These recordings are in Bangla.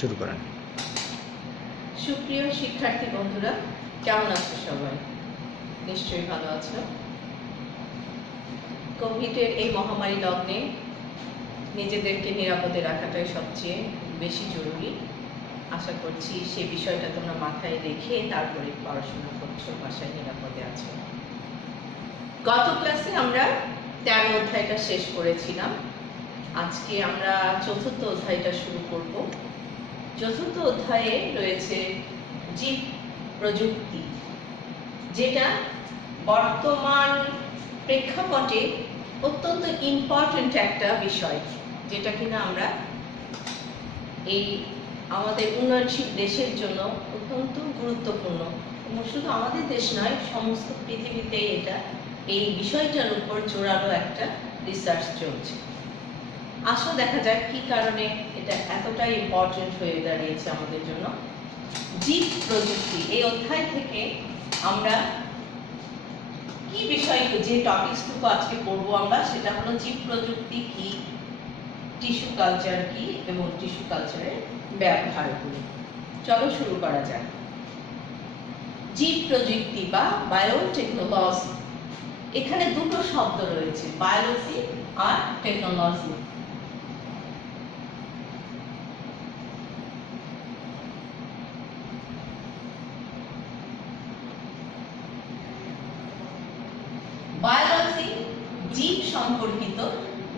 শুরু করেন। সুপ্রিয় শিক্ষার্থী বন্ধুরা, কেমন আছো সবাই? নিশ্চয়ই ভালো আছো। কোভিডের এই মহামারী লগ্নে নিজেদেরকে নিরাপদে রাখাটাই সবচেয়ে বেশি জরুরি। আশা করছি সে বিষয়টা তোমরা মাথায় রেখে তারপরে পড়াশোনা করছো, বাসায় নিরাপদে আছো। গত ক্লাসে আমরা 13 অধ্যায়টা শেষ করেছিলাম। আজকে আমরা চতুর্থ অধ্যায়টা শুরু করব। চতুর্থ অধ্যায়ে রয়েছে জীব প্রযুক্তি, যেটা বর্তমান প্রেক্ষাপটে অত্যন্ত ইম্পর্টেন্ট একটা বিষয়, যেটা কিনা আমরা এই আমাদের উন্নয়নশীল দেশের জন্য অত্যন্ত গুরুত্বপূর্ণ, এবং শুধু আমাদের দেশ নয়, সমস্ত পৃথিবীতে এটা এই বিষয়টার উপর জোরালো একটা রিসার্চ চলছে। আসো দেখা যাক কি কারণে এটা এতটাই ইম্পর্টেন্ট হয়ে দাঁড়িয়েছে আমাদের জন্য। জীব প্রযুক্তি, এই অধ্যায় থেকে আমরা কি বিষয়, যে টপিকসটুকু আজকে পড়বো আমরা, সেটা হলো জীব প্রযুক্তি কি, টিস্যু কালচার কি, এবং টিস্যু কালচারের ব্যবহারগুলি। চলো শুরু করা যাক। জীব প্রযুক্তি বা বায়োটেকনোলজি, এখানে দুটো শব্দ রয়েছে, বায়োলজি আর টেকনোলজি। বায়োলজি জীব সম্পর্কিত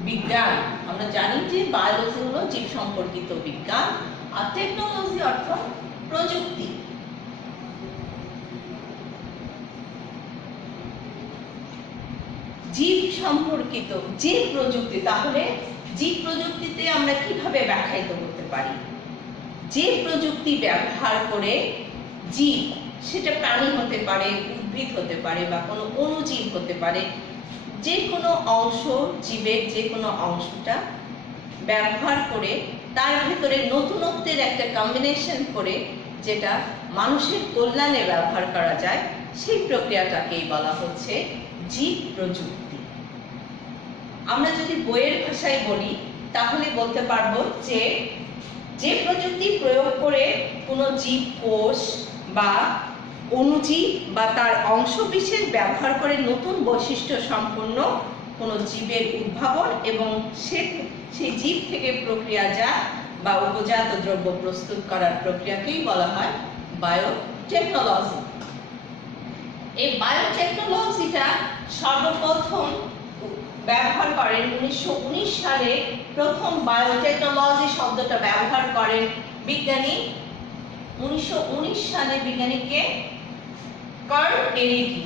বিজ্ঞান। আমরা জানি যে বায়োলজি হলো জীব সম্পর্কিত বিজ্ঞান, আর টেকনোলজি অর্থাৎ প্রযুক্তি। জীব সম্পর্কিত যে প্রযুক্তি, তাহলে জীব প্রযুক্তিতে আমরা কিভাবে ব্যাখ্যায়িত করতে পারি? যে প্রযুক্তি ব্যবহার করে জীব, সেটা প্রাণী হতে পারে, উদ্ভিদ হতে পারে, বা কোনো অণুজীব হতে পারে, যে কোনো অংশ, জীবের যে কোনো অংশটা ব্যবহার করে তার ভিতরে নতুনত্বের একটা কম্বিনেশন করে যেটা মানুষের কল্যাণে ব্যবহার করা যায়, সেই প্রক্রিয়াটাকেই বলা হচ্ছে জীব প্রযুক্তি। আমরা যদি বইয়ের ভাষায় বলি তাহলে বলতে পারবো যে যে প্রযুক্তি প্রয়োগ করে কোনো জীব কোষ বা অণুজীব বা তার অংশবিশেষ ব্যবহার করে নতুন বৈশিষ্ট্য সম্পন্ন কোনো জীবের উদ্ভাবন এবং সেই জীব থেকে প্রক্রিয়াজাত বা উপজাত দ্রব্য প্রস্তুত করার প্রক্রিয়াকেই বলা হয় বায়োটেকনোলজি। এই বায়োটেকনোলজিটা সর্বপ্রথম ব্যবহার করেন 1919 সালে। প্রথম বায়োটেকনোলজি শব্দটা ব্যবহার করেন বিজ্ঞানী 1919 সালে, বিজ্ঞানীকে কার্ল এরিকি।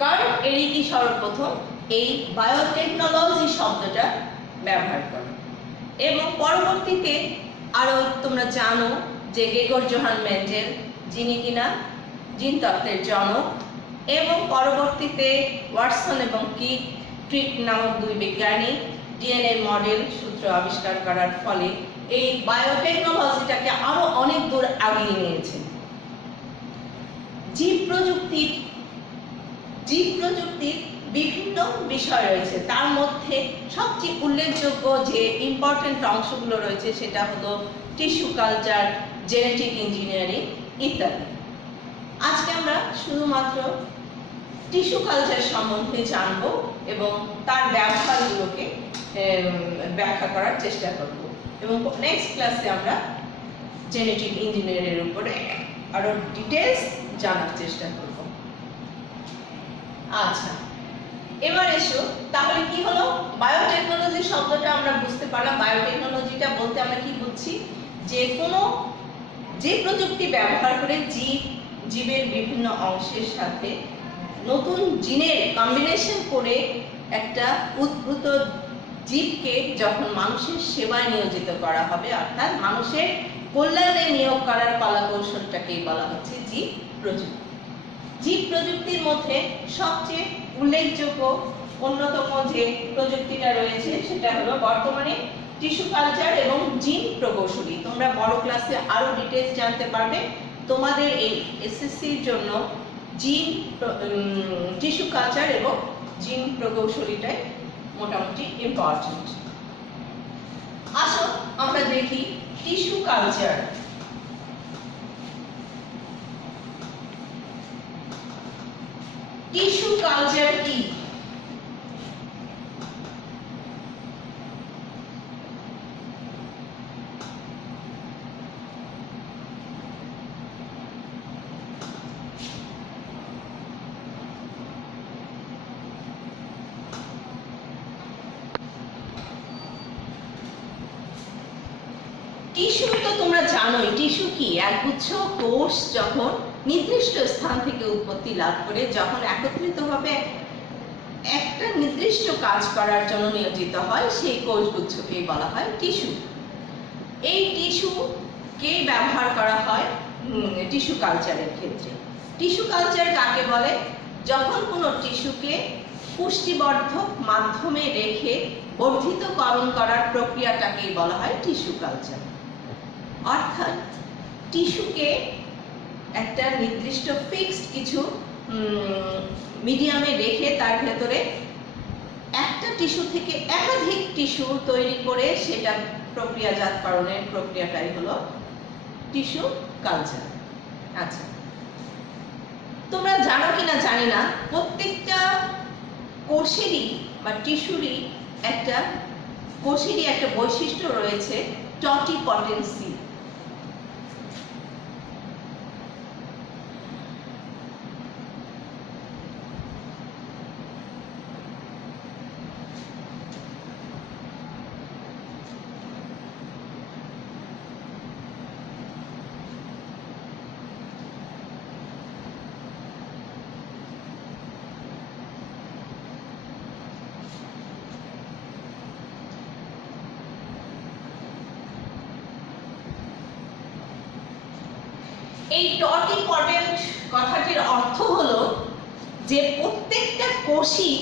কার্ল এরিকি সর্বপ্রথম এই বায়োটেকনোলজি শব্দটা ব্যবহার করেন, এবং পরবর্তীতে আরো তোমরা জানো যে গ্রেগর জোহান মেন্ডেল, যিনি কিনা জিনতত্ত্বের জনক, এবং পরবর্তীতে ওয়াটসন এবং ক্রিক নামক দুই বিজ্ঞানী ডিএনএ মডেল সূত্র আবিষ্কার করার ফলে এই বায়োটেকনোলজিটাকে আরো অনেক দূর এগিয়ে নিয়েছেন। জীব প্রযুক্তির বিভিন্ন বিষয় রয়েছে, তার মধ্যে সবচেয়ে উল্লেখযোগ্য যে ইম্পর্টেন্ট অংশগুলো রয়েছে সেটা হলো টিস্যু কালচার, জেনেটিক ইঞ্জিনিয়ারিং ইত্যাদি। আজকে আমরা শুধুমাত্র টিস্যু কালচার সম্বন্ধে জানবো এবং তার ব্যবহারগুলোকে ব্যাখ্যা করার চেষ্টা করব, এবং নেক্সট ক্লাসে আমরা জেনেটিক ইঞ্জিনিয়ারিংয়ের উপরে আরো ডিটেলস জানার চেষ্টা করব। আচ্ছা, এবার এসো, তাহলে কি হলো বায়োটেকনোলজি শব্দটা আমরা বুঝতে পারলাম। বায়োটেকনোলজিটা বলতে আমরা কি বুঝছি? যে প্রযুক্তি ব্যবহার করে জীবের বিভিন্ন অংশের সাথে নতুন জিনের কম্বিনেশন করে একটা উদ্ভূত জীবকে যখন মানুষের সেবায় নিয়োজিত করা হবে, অর্থাৎ মানুষের কল্যাণে নিয়োগ করার কলা কৌশলটাকেই বলা হচ্ছে জীব প্রযুক্তি। জীব প্রযুক্তির মধ্যে সবচেয়ে উল্লেখযোগ্য অন্যতম যে প্রযুক্তিটা রয়েছে সেটা হলো বর্তমানে টিস্যু কালচার এবং জিন প্রকৌশলী। তোমরা বড় ক্লাসে আরো ডিটেইলস জানতে পারবে। তোমাদের এই এসএসসির জন্য জিন টিস্যু কালচার এবং জিন প্রকৌশলীটাই মোটামুটি ইম্পর্টেন্ট। আসো আমরা দেখি টিস্যু কালচার। টিস্যু কালচার কি? টিস্যু তো তোমরা জানোই, টিস্যু কি? একগুচ্ছ কোষ যখন নির্দিষ্ট স্থান থেকে উৎপত্তি লাভ করে, যখন একত্রিতভাবে একটা নির্দিষ্ট কাজ করার জন্য নিয়োজিত হয়, সেই কোষগুচ্ছকেই বলা হয় টিস্যু। এই টিস্যুকে ব্যবহার করা হয় টিস্যু কালচারের ক্ষেত্রে। টিস্যু কালচার কাকে বলে? যখন কোনো টিস্যুকে পুষ্টিবর্ধক মাধ্যমে রেখে বর্ধিতকরণ করার প্রক্রিয়াটাকেই বলা হয় টিস্যু কালচার। অর্থাৎ টিস্যুকে একটা নির্দিষ্ট ফিক্সড কিছু মিডিয়ামে রেখে তার ভেতরে একটা টিস্যু থেকে একাধিক টিস্যু তৈরি করে সেটা প্রক্রিয়াজাতকরণের প্রক্রিয়াটাই হলো টিস্যু কালচার। আচ্ছা, তোমরা জানো কিনা জানি না, প্রত্যেকটা কোষেরই বা টিস্যুরই একটা বৈশিষ্ট্য রয়েছে, টটিপটেন্সি। এই টটিপটেন্ট কথাটির অর্থ হলো যে প্রত্যেকটা কোষই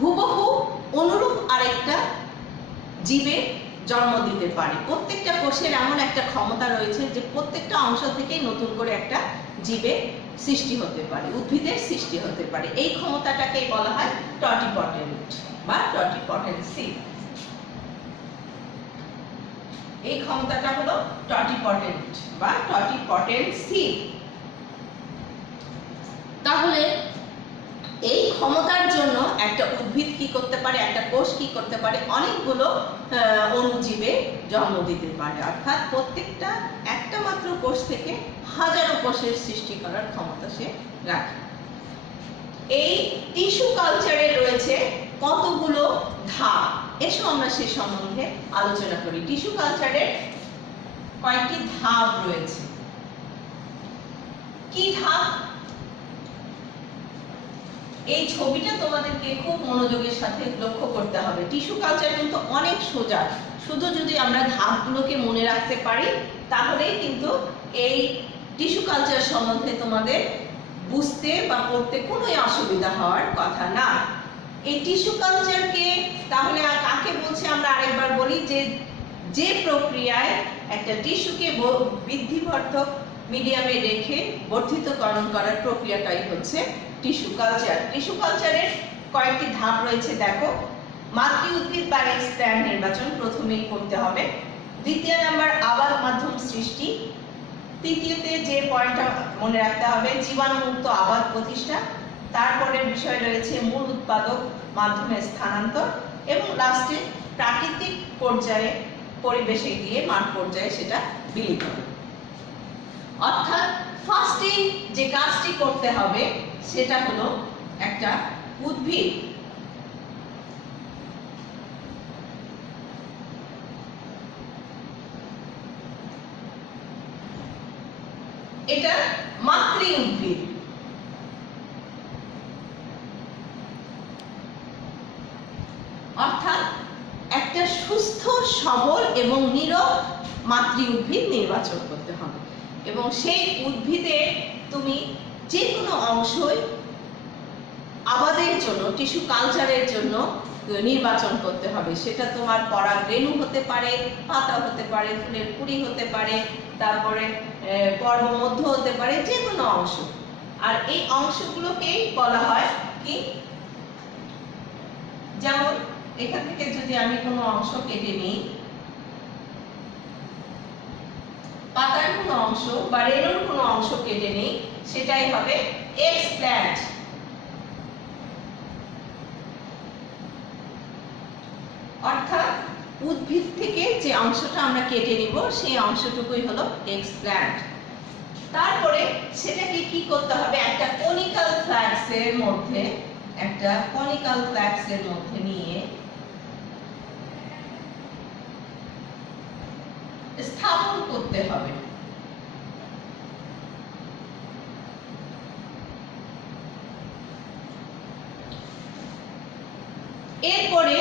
হুবহু অনুরূপ আরেকটা জীবে জন্ম দিতে পারে। প্রত্যেকটা কোষের এমন একটা ক্ষমতা রয়েছে যে প্রত্যেকটা অংশ থেকেই নতুন করে একটা জীবে সৃষ্টি হতে পারে, উদ্ভিদের সৃষ্টি হতে পারে। এই ক্ষমতাটাকেই বলা হয় টটিপটেন্ট বা টটিপটেন্সি। এই ক্ষমতাটা হলো টটিপটেন্ট বা টটিপটেন্সি। তাহলে এই ক্ষমতার জন্য একটা উদ্ভিদ কি করতে পারে, একটা কোষ কি করতে পারে, অনেকগুলো অণুজীবে জন্ম দিতে পারে। অর্থাৎ প্রত্যেকটা একটা মাত্র কোষ থেকে হাজারো কোষের সৃষ্টি করার ক্ষমতা সে রাখে। এই টিস্যু কালচারে রয়েছে কতগুলো ধাপ, এসো আমরা সে সম্বন্ধে আলোচনা করি। টিস্যু কালচারের কয়েকটি ধাপ রয়েছে। কি ধাপ? এই ছবিটা তোমাদেরকে খুব মনোযোগের সাথে লক্ষ্য করতে হবে। টিস্যু কালচার কিন্তু অনেক সোজা, শুধু যদি আমরা ধাপগুলোকে মনে রাখতে পারি তাহলেই কিন্তু এই টিস্যু কালচার সম্বন্ধে তোমাদের বুঝতে বা পড়তে কোনো অসুবিধা হওয়ার কথা না। এই টিস্যু কালচারকে তাহলে কাকে বলছে আমরা আরেকবার বলি, যে প্রক্রিয়ায় একটা টিস্যুকে বৃদ্ধিবর্ধক মিডিয়ামে রেখে বর্ধিতকরণ করার প্রক্রিয়াটাই হচ্ছে টিস্যু কালচার। টিস্যু কালচারের কয়েকটি ধাপ রয়েছে, দেখো। মাতৃ উদ্ভিদ বা এক্সপ্ল্যান্ট নির্বাচন প্রথমেই করতে হবে। দ্বিতীয় নাম্বার আবাদ মাধ্যম সৃষ্টি। তৃতীয়তে যে পয়েন্টটা মনে রাখতে হবে, জীবাণুমুক্ত আবাদ প্রতিষ্ঠা। তারপরের বিষয় রয়েছে মূল উৎপাদক মাধ্যমে স্থানান্তর এবং লাস্টে প্রাকৃতিক পর্যায়ে পরিবেশে গিয়ে মাঠ পর্যায়ে সেটা বিলীন হবে। অর্থাৎ ফার্স্টেই যে কাজটি করতে হবে সেটা হলো একটা উদ্ভিদ এটা মাতৃ উদ্ভিদ। অর্থাৎ একটা সুস্থ সবল এবং নীরব মাতৃ উদ্ভিদ নির্বাচন করতে হবে এবং সেই উদ্ভিদে তুমি যে কোনো অংশই আবাদের জন্য, টিস্যু কালচারের জন্য নির্বাচন করতে হবে। সেটা তোমার পরাগ রেণু হতে পারে, পাতা হতে পারে, ফুলের কুড়ি হতে পারে, তারপরে পর্বমধ্য হতে পারে, যে কোনো অংশ। আর এই অংশগুলোকেই বলা হয় কি, যেমন এখান থেকে যদি আমি কোনো অংশ কেটে নিই, পাতার কোনো অংশ বা রেণুর কোনো অংশ কেটে নিই, সেটাই হবে এক্সপ্ল্যান্ট। অর্থাৎ উদ্ভিদ থেকে যে অংশটা আমরা কেটে নিব সেই অংশটুকুই হলো এক্সপ্ল্যান্ট। তারপরে সেটাকে কি করতে হবে, একটা কনিক্যাল ফ্ল্যাক্সের মধ্যে নিয়ে স্থাপন করতে হবে। এরপরে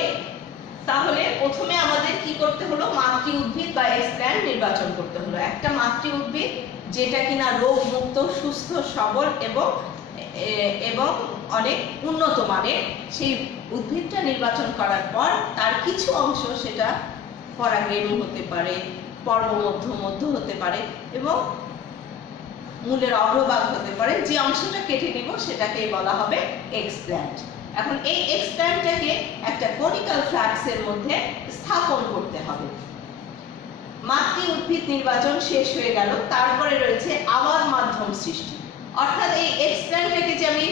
তাহলে প্রথমে আমাদের কি করতে হলো, মাতৃ উদ্ভিদ বা এক্সপ্ল্যান্ট নির্বাচন করতে হলো। একটা মাতৃ উদ্ভিদ যেটা কিনা রোগ মুক্ত, সুস্থ, সবল এবং অনেক উন্নত মানের, সেই উদ্ভিদটা নির্বাচন করার পর তার কিছু অংশ, সেটা পরাগরেণু হতে পারে, মধ্য হতে পারে এবং মূলের অগ্রভাগ হতে পারে, যে অংশটা কেটে নিব সেটাকেই বলা হবে এক্সপ্ল্যান্ট। এখন এই এক্সপ্ল্যান্টটাকে একটা কনিক্যাল ফ্ল্যাক্সের মধ্যে স্থাপন করতে হবে। মাতৃ উদ্ভিদ নির্বাচন শেষ হয়ে গেল, তারপরে রয়েছে আবাদ মাধ্যম সৃষ্টি। অর্থাৎ এই এক্সপ্ল্যান্টটাকে যে আমি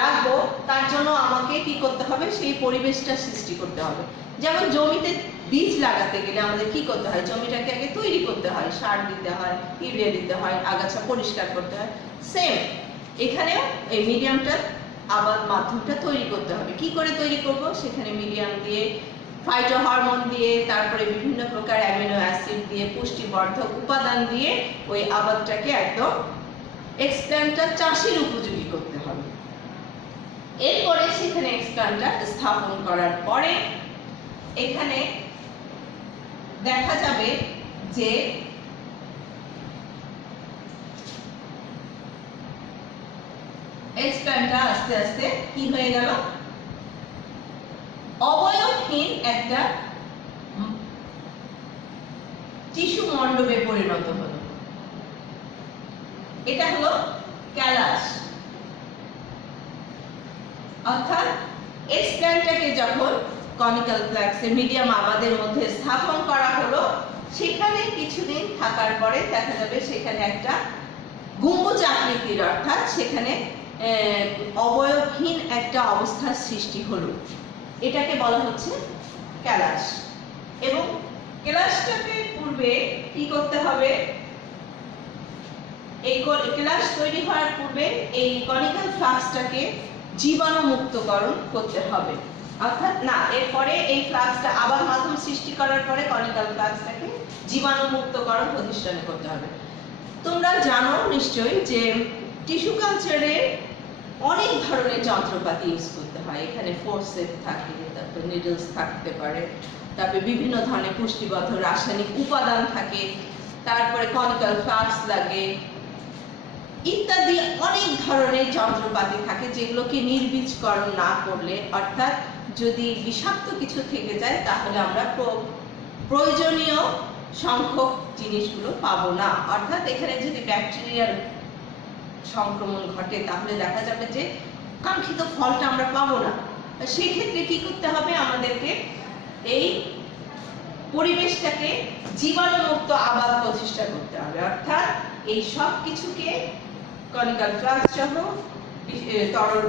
রাখবো, তার জন্য আমাকে কি করতে হবে, সেই পরিবেশটা সৃষ্টি করতে হবে। যেমন জমিতে বীজ লাগাতে গেলে আমাদের কি করতে হয়, জমিটাকে আগে তৈরি করতে হয়, সার দিতে হয়, ইউরিয়া দিতে হয়, আগাছা পরিষ্কার করতে হয়। সেম এখানেও এই মিডিয়ামটা, আবাদ মাধ্যমটা তৈরি করতে হবে। কি করে তৈরি করব, সেখানে মিডিয়াম দিয়ে, ফাইটো হরমোন দিয়ে, তারপরে বিভিন্ন প্রকার অ্যামিনো অ্যাসিড দিয়ে, পুষ্টিবর্ধক উপাদান দিয়ে ওই আবাদটাকে একদম এক্সপ্ল্যান্টটা চাষের উপযোগী করতে হবে। এরপরে সেখানে এক্সপ্ল্যান্টটা স্থাপন করার পরে এখানে দেখা যাবে যে এক্সপ্ল্যান্টটা আস্তে আস্তে কি হয়ে গেল, অবয়বহীন একটা টিস্যু মণ্ডপে পরিণত হলো। এটা হলো ক্যালাস। অর্থাৎ এক্সপ্ল্যান্টটাকে যখন কনিক্যাল ফ্ল্যাক্সের মিডিয়াম আবাদের মধ্যে স্থাপন করা হলো, সেখানে কিছুদিন থাকার পরে দেখা যাবে সেখানে একটা গম্বুজ আকৃতির, অর্থাৎ সেখানে অবয়বহীন একটা অবস্থার সৃষ্টি হলো। এটাকে বলা হচ্ছে ক্যালাস। এবং ক্যালাসটাকে পূর্বে কি করতে হবে, এই ক্যালাস তৈরি হওয়ার পূর্বে এই কনিক্যাল ফ্লাক্সটাকে জীবাণুমুক্তকরণ করতে হবে। অর্থাৎ না, এরপরে এই ফ্লাক্সটা আবার মাধ্যম সৃষ্টি করার পরে কনিক্যাল ফ্লাক্সটাকে জীবাণুমুক্তকরণ প্রতিষ্ঠানে করতে হবে। তোমরা জানো নিশ্চয়ই যে টিস্যু কালচারে অনেক ধরনের যন্ত্রপাতি ইউজ করতে হয়। এখানে ফোরসেপ থাকে, তারপর নিডলস থাকতে পারে, তারপরে বিভিন্ন ধরনের পুষ্টিবর্ধক রাসায়নিক উপাদান থাকে, তারপরে কনিক্যাল ফ্লাক্স লাগে, ইত্যাদি অনেক ধরনের যন্ত্রপাতি থাকে, যেগুলোকে নির্বীজকরণ না করলে, অর্থাৎ যদি বিষাক্ত কিছু থেকে যায়, তাহলে আমরা প্রয়োজনীয় সংখ্যক জিনিসগুলো পাবো না। অর্থাৎ এখানে যদি ব্যাকটেরিয়ার সংক্রমণ ঘটে, তাহলে দেখা যাবে যে কাঙ্ক্ষিত ফলটা আমরা পাবো না। সেই ক্ষেত্রে কি করতে হবে, আমাদেরকে এই পরিবেশটাকে জীবাণুমুক্ত আবাদ প্রতিষ্ঠা করতে হবে। অর্থাৎ এই সব কিছুকে কনিক্যাল ফ্লাক্স সহ তরল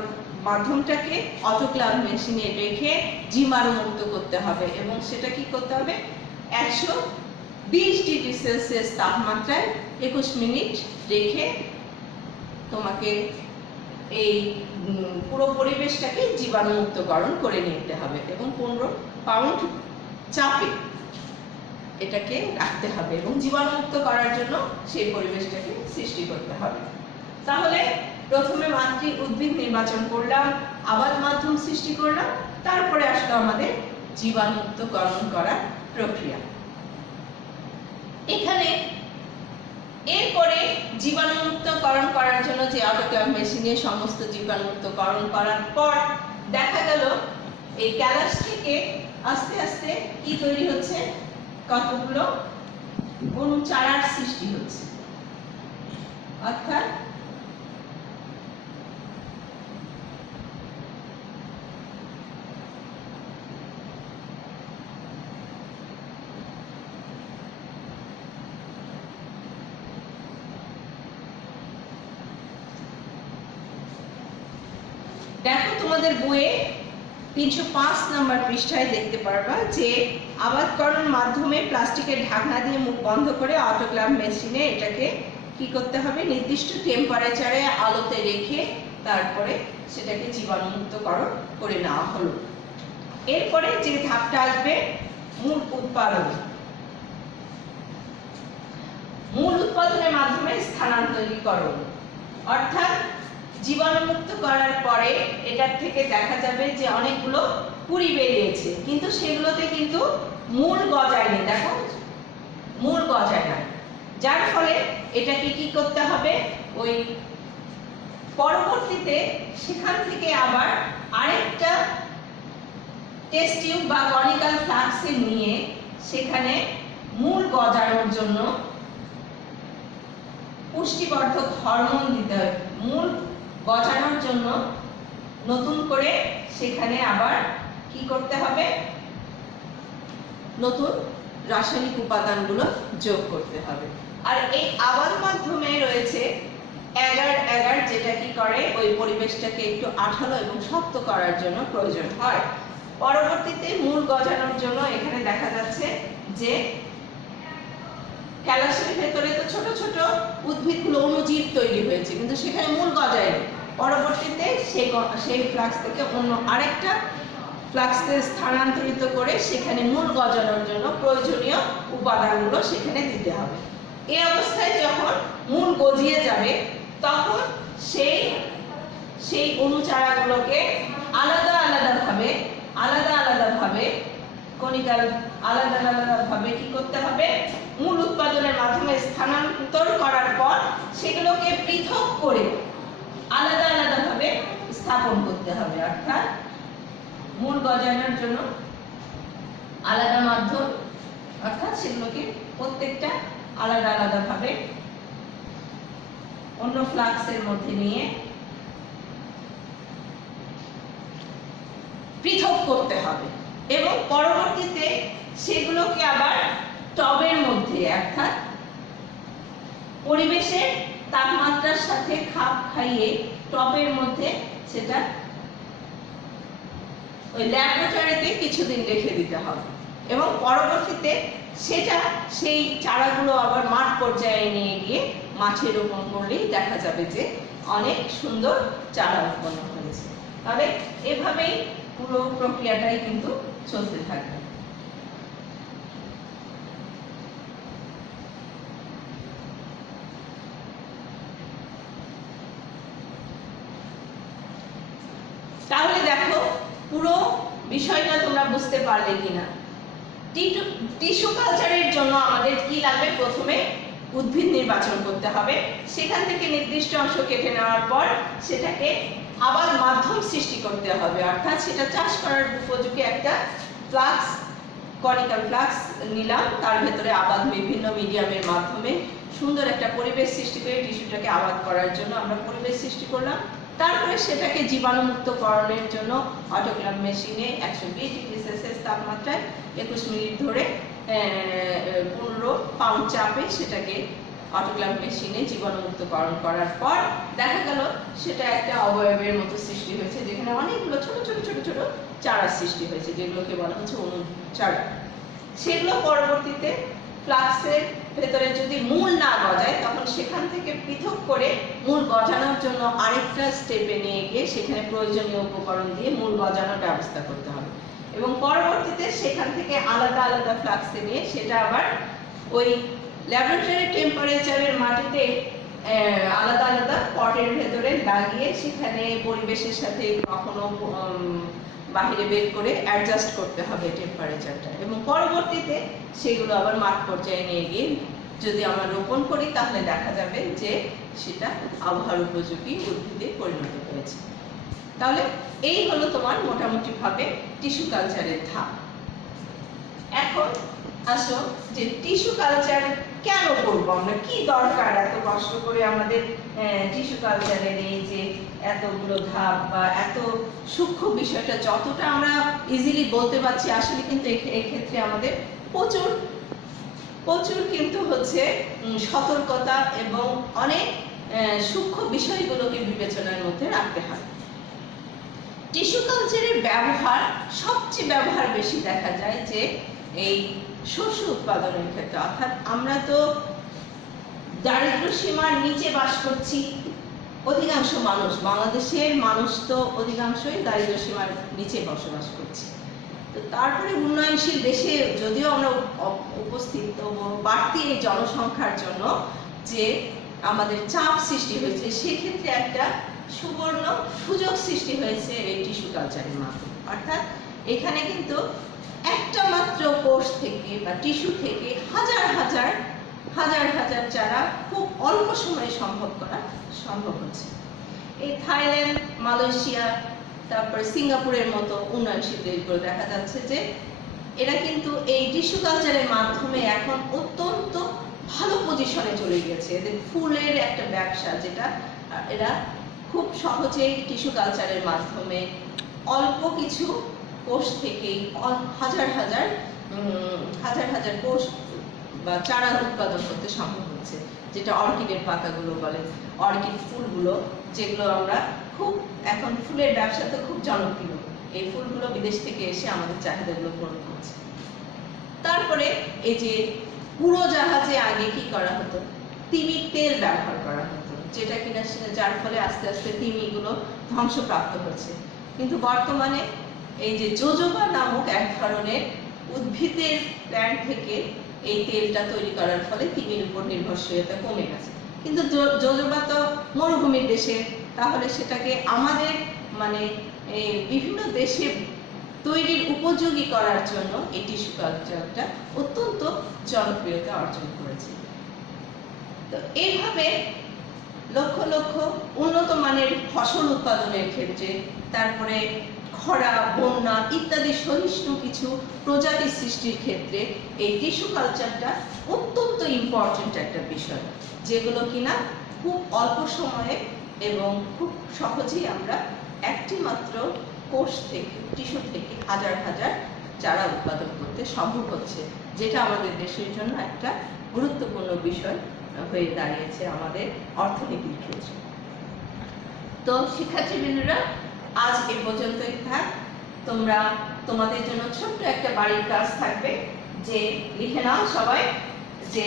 মাধ্যমটাকে অটোক্লাভ মেশিনে রেখে জীবাণুমুক্ত করতে হবে। এবং সেটা কি করতে হবে, 120 ডিগ্রি সেলসিয়াস তাপমাত্রায় 21 মিনিট রেখে তোমাকে এই পুরো পরিবেশটাকে জীবাণুমুক্তকরণ করে নিতে হবে এবং 15 পাউন্ড চাপে এটাকে রাখতে হবে এবং জীবাণুমুক্ত করার জন্য সেই পরিবেশটাকে সৃষ্টি করতে হবে। তাহলে প্রথমে মাতৃ উদ্ভিদ নির্বাচন করলাম, আবাদ মাধ্যম সৃষ্টি করলাম, তারপরে আসলো আমাদের জীবাণুমুক্তকরণ করার প্রক্রিয়া। এখানে এরপরে জীবাণুমুক্তকরণ করার জন্য যে অটোক্লাভ মেশিনে সমস্ত জীবাণুমুক্তকরণ করার পর দেখা গেল এই ক্যালাস থেকে আস্তে আস্তে কি তৈরি হচ্ছে, কতগুলো অণুচারার সৃষ্টি হচ্ছে। অর্থাৎ দেখো তোমাদের বইয়ে 305 নম্বর পৃষ্ঠায় দেখতে পারবা যে আবাদকরণ মাধ্যমে প্লাস্টিকের ঢাকনা দিয়ে মুখ বন্ধ করে অটোক্লাভ মেশিনে এটাকে কি করতে হবে, নির্দিষ্ট টেম্পারেচারে আলোতে রেখে তারপরে সেটাকে জীবাণুমুক্তকরণ করে নেওয়া হলো। এরপরে যে ধাপটা আসবে মূল উৎপাদন। মূল উৎপাদনের মাধ্যমে স্থানান্তরীকরণ, অর্থাৎ জীবাণুমুক্ত করার পরে এটার থেকে দেখা যাবে যে অনেকগুলো কুড়ি বেরিয়েছে, কিন্তু সেগুলোতে কিন্তু মূল গজায়নি। দেখো মূল গজায় না, যার ফলে এটাকে কি করতে হবে, ওই পরবর্তীতে সেখান থেকে আবার আরেকটা টেস্ট টিউব বা কনিক্যাল ফ্লাস্কে নিয়ে সেখানে মূল গজানোর জন্য পুষ্টিবর্ধক হরমোন দিতে হবে। মূল গজানোর জন্য নতুন করে সেখানে আবার কি করতে হবে, নতুন রাসায়নিক উপাদানগুলো যোগ করতে হবে। আর এই আবাদ মাধ্যমে রয়েছে এগার এগার, যেটা কি করে ওই পরিবেশটাকে একটু আঠালো এবং শক্ত করার জন্য প্রয়োজন হয়। পরবর্তীতে মূল গজানোর জন্য এখানে দেখা যাচ্ছে যে ক্যালাসের ভেতরে তো ছোট ছোট উদ্ভিদগুলো অণুজীব তৈরি হয়েছে, কিন্তু সেখানে মূল গজায়নি। পরবর্তীতে সেই ফ্লাক্স থেকে অন্য আরেকটা ফ্লাক্সে স্থানান্তরিত করে সেখানে মূল গজানোর জন্য প্রয়োজনীয় উপাদানগুলো সেখানে দিতে হবে। এই অবস্থায় যখন মূল গজিয়ে যাবে তখন সেই অণুচারাগুলোকে আলাদা আলাদাভাবে কনিক্যাল আলাদাভাবে কি করতে হবে, মূল উৎপাদনের মাধ্যমে স্থানান্তর করার পর সেগুলোকে পৃথক করে আলাদাভাবে স্থাপন করতে হবে। অর্থাৎ মূল গজানোর জন্য আলাদা মাধ্যম, অর্থাৎ সেগুলোকে প্রত্যেকটা আলাদাভাবে অন্য ফ্লাক্সের মধ্যে নিয়ে পৃথক করতে হবে এবং পরবর্তীতে সেগুলোকে আবার টবের মধ্যে, অর্থাৎ পরিবেশের তাপমাত্রার সাথে খাপ খাইয়ে টবের মধ্যে সেটা ওই ল্যাবরেটরিতে কিছুদিন রেখে দিতে হবে এবং পরবর্তীতে সেই চারাগুলো আবার মাঠ পর্যায়ে নিয়ে গিয়ে মাঠে রোপণ করলেই দেখা যাবে যে অনেক সুন্দর চারা উৎপন্ন হয়েছে। তাহলে এভাবেই পুরো প্রক্রিয়াটাই কিন্তু চলতে থাকবে। তাহলে দেখো পুরো বিষয়টা তোমরা বুঝতে পারলে কিনা। টিস্যু কালচারের জন্য আমাদের কি লাগবে, প্রথমে উদ্ভিদ নির্বাচন করতে হবে, সেখান থেকে নির্দিষ্ট অংশ কেটে নেওয়ার পর সেটাকে আবাদ মাধ্যম সৃষ্টি করতে হবে, অর্থাৎ সেটা চাষ করার উপযোগী একটা ফ্লাক্স, কনিক্যাল ফ্লাক্স নিলাম, তার ভেতরে আবাদ বিভিন্ন মিডিয়ামের মাধ্যমে সুন্দর একটা পরিবেশ সৃষ্টি করে টিস্যুটাকে আবাদ করার জন্য আমরা পরিবেশ সৃষ্টি করলাম। তারপরে সেটাকে জীবাণুমুক্তকরণের জন্য অটোক্লাভ মেশিনে 120 ডিগ্রি সেলসিয়াস তাপমাত্রায় 21 মিনিট ধরে 15 পাউন্ড চাপে সেটাকে অটোক্লাভ মেশিনে জীবাণুমুক্তকরণ করার পর দেখা গেল সেটা একটা অবয়বের মতো সৃষ্টি হয়েছে, যেখানে অনেকগুলো ছোট ছোট চারা সৃষ্টি হয়েছে, যেগুলোকে বলা হচ্ছে অণু চারা। সেগুলো পরবর্তীতে ফ্লাক্সের ভেতরে যদি মূল না গজায় তখন সেখান থেকে পৃথক করে মূল গজানোর জন্য আরেকটা স্টেপে নিয়ে গিয়ে সেখানে প্রয়োজনীয় উপকরণ দিয়ে মূল গজানোর ব্যবস্থা করতে হবে এবং পরবর্তীতে সেখান থেকে আলাদা ফ্লাক্সে নিয়ে সেটা আবার ওই ল্যাবরেটরি টেম্পারেচারের মাটিতে আলাদা পটের ভেতরে লাগিয়ে সেখানে পরিবেশের সাথে কখনো বাহিরে বের করে অ্যাডজাস্ট করতে হবে টেম্পারেচারটা এবং পরবর্তীতে সেগুলো আবার মাঠ পর্যায়ে নিয়ে গিয়ে যদি আমরা রোপণ করি তাহলে দেখা যাবে যে সেটা আবহাওয়ার উপযোগী উদ্ভিদে পরিণত হয়েছে। তাহলে এই হলো তোমার মোটামুটি ভাবে টিস্যু কালচারের ধাপ। এখন আসো যে টিস্যু কালচার কেন করব আমরা, কি দরকার এত কষ্ট করে আমাদের টিস্যু কালচারের এই যে এতগুলো ধাপ বা এত সূক্ষ্ম বিষয়টা যতটা আমরা ইজিলি বলতে পারছি আসলে কিন্তু এই ক্ষেত্রে আমাদের প্রচুর কিন্তু হচ্ছে সতর্কতা এবং অনেক সূক্ষ্ম বিষয়গুলোকে বিবেচনার মধ্যে রাখতে হয়। টিস্যু কালচারের ব্যবহার সবচেয়ে ব্যবহার বেশি দেখা যায় যে এই শস্য উৎপাদনের ক্ষেত্রে, অর্থাৎ আমরা তো দারিদ্র সীমার নিচে বাস করছি, অধিকাংশ মানুষ, বাংলাদেশের মানুষ তো অধিকাংশই দারিদ্র সীমার নিচে বসবাস করছি। তো তারপরে উন্নয়নশীল দেশে যদিও আমরা উপস্থিত, তবু বাড়তি এই জনসংখ্যার জন্য যে আমাদের চাপ সৃষ্টি হয়েছে, সেক্ষেত্রে একটা সুবর্ণ সুযোগ সৃষ্টি হয়েছে এই টিস্যু কালচারের মাধ্যমে। অর্থাৎ এখানে কিন্তু একটা মাত্র কোষ থেকে বা টিস্যু থেকে হাজার হাজার চারা খুব অল্প সময়ে সম্ভব হচ্ছে। এই থাইল্যান্ড, মালয়েশিয়া, তারপরে সিঙ্গাপুরের মতো উন্নয়নশীল দেশগুলো দেখা যাচ্ছে যে এরা কিন্তু এই টিস্যু কালচারের মাধ্যমে এখন অত্যন্ত ভালো পজিশনে চলে গেছে। এদের ফুলের একটা ব্যবসা, যেটা এরা খুব সহজেই টিস্যু কালচারের মাধ্যমে অল্প কিছু কোষ থেকেই হাজার হাজার কোষ বা চারা উৎপাদন করতে সম্ভব হচ্ছে, যেটা অর্কিডের পাতাগুলো বলে, অর্কিড ফুলগুলো, যেগুলো আমরা খুব এখন ফুলের ব্যবসাতে খুব জনপ্রিয়। এই ফুলগুলো বিদেশ থেকে এসে আমাদের চাহিদাগুলো পূরণ করছে। তারপরে এই যে উড়োজাহাজে আগে কি করা হতো, তিমির তেল ব্যবহার করা হতো, যেটা কিনা যার ফলে আস্তে আস্তে তিমিগুলো ধ্বংসপ্রাপ্ত হচ্ছে। কিন্তু বর্তমানে এই যে জোজোবা নামক এক ধরনের উদ্ভিদের প্ল্যান্ট থেকে এই তেলটা তৈরি করার ফলে তিমির উপর নির্ভরশীলতা কমে গেছে। কিন্তু জোজোবা তো মরুভূমির দেশে, তাহলে সেটাকে আমাদের মানে বিভিন্ন দেশে তৈরির উপযোগী করার জন্য এই টিস্যু কালচারটা অত্যন্ত জনপ্রিয়তা অর্জন করেছে। তো এইভাবে লক্ষ লক্ষ উন্নত মানের ফসল উৎপাদনের ক্ষেত্রে, তারপরে খরা, বন্যা ইত্যাদি সহিষ্ণু কিছু প্রজাতি সৃষ্টির ক্ষেত্রে এই টিস্যু কালচারটা অত্যন্ত ইম্পর্টেন্ট একটা বিষয়, যেগুলো কিনা খুব অল্প সময়ে এবং খুব সহজেই আমরা একটি মাত্র কোষ থেকে, টিস্যু থেকে হাজার হাজার চারা উৎপাদন করতে সম্ভব হচ্ছে, যেটা আমাদের দেশের জন্য একটা গুরুত্বপূর্ণ বিষয় হয়ে দাঁড়িয়েছে আমাদের অর্থনীতির ক্ষেত্রে। তো শিক্ষার্থীবৃন্দরা, আজ এ পর্যন্তই থাক। তোমাদের জন্য ছোট্ট একটা বাড়ির কাজ থাকবে, যে লিখে নাও সবাই, যে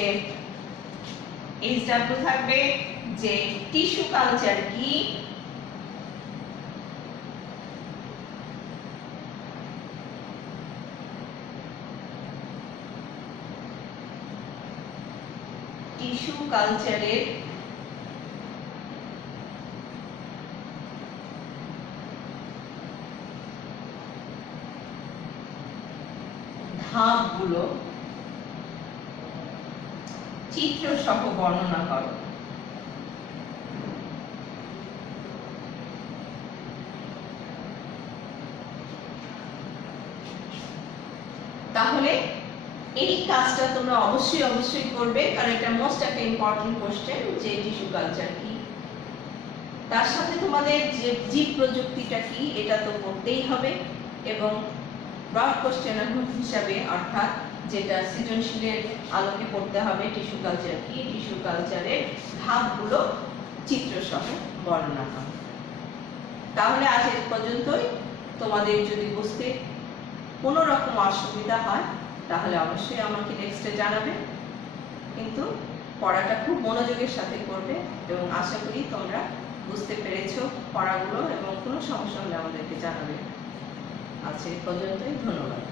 এইচডব্লিউ থাকবে যে টিস্যু কালচার কি, টিস্যু কালচারের ধাপগুলো চিত্র সহ বর্ণনা করো। তাহলে এই কাজটা তোমরা অবশ্যই করবে, কারণ এটা মোস্ট একটা ইম্পর্টেন্ট কোশ্চেন, যে টিস্যু কালচার কি। তার সাথে তোমাদের যে জীব প্রযুক্তিটা কি, এটা তো পড়তেই হবে, এবং ব্রড কোশ্চেন হিসাবে, অর্থাৎ যেটা সৃজনশীলের আলোকে পড়তে হবে, টিস্যু কালচার কি, টিস্যু কালচারের ধাপগুলো চিত্রসহ বর্ণনা করো। তাহলে আজ এ পর্যন্তই। তোমাদের যদি বুঝতে কোনো রকম অসুবিধা হয় তাহলে অবশ্যই আমাকে নেক্সটে জানাবে, কিন্তু পড়াটা খুব মনোযোগের সাথে করবে, এবং আশা করি তোমরা বুঝতে পেরেছো পড়াগুলো, এবং কোনো সমস্যা হলে আমাদেরকে জানাবে। আজ এ পর্যন্তই, ধন্যবাদ।